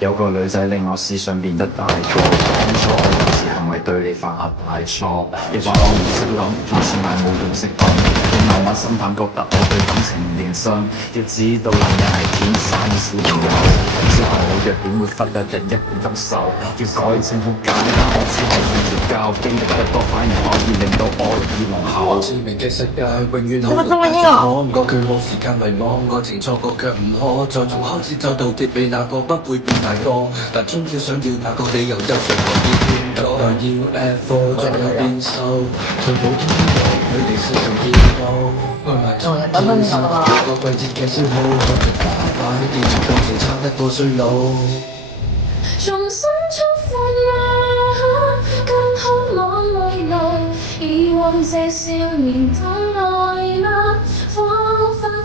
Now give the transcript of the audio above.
有個女仔令我思想變得大個，當初我有時行為對你犯下大錯，亦話我唔識諗，就算係冇用識品，你慢慢心淡覺得我對感情唔認真。要知道男人係天生小朋友，小朋友弱點會忽略人一點感受。要改正好簡單，我只係瞓條覺，經歷得多反而可以令到我易濃厚。致命嘅世界永遠好難講，過去冇時間迷惘，愛情錯過卻唔可再從開始走到結尾，那個不會變大個，但終究想要那個理由又誰可以勸阻？要 effort 仲有變數，最普通嘅佢哋是做見到，愛埋天生個季節嘅消耗，可能打敗結束感情差得過衰老。重新出發啦，更渴望未來，遺忘這少年太耐啦，荒廢。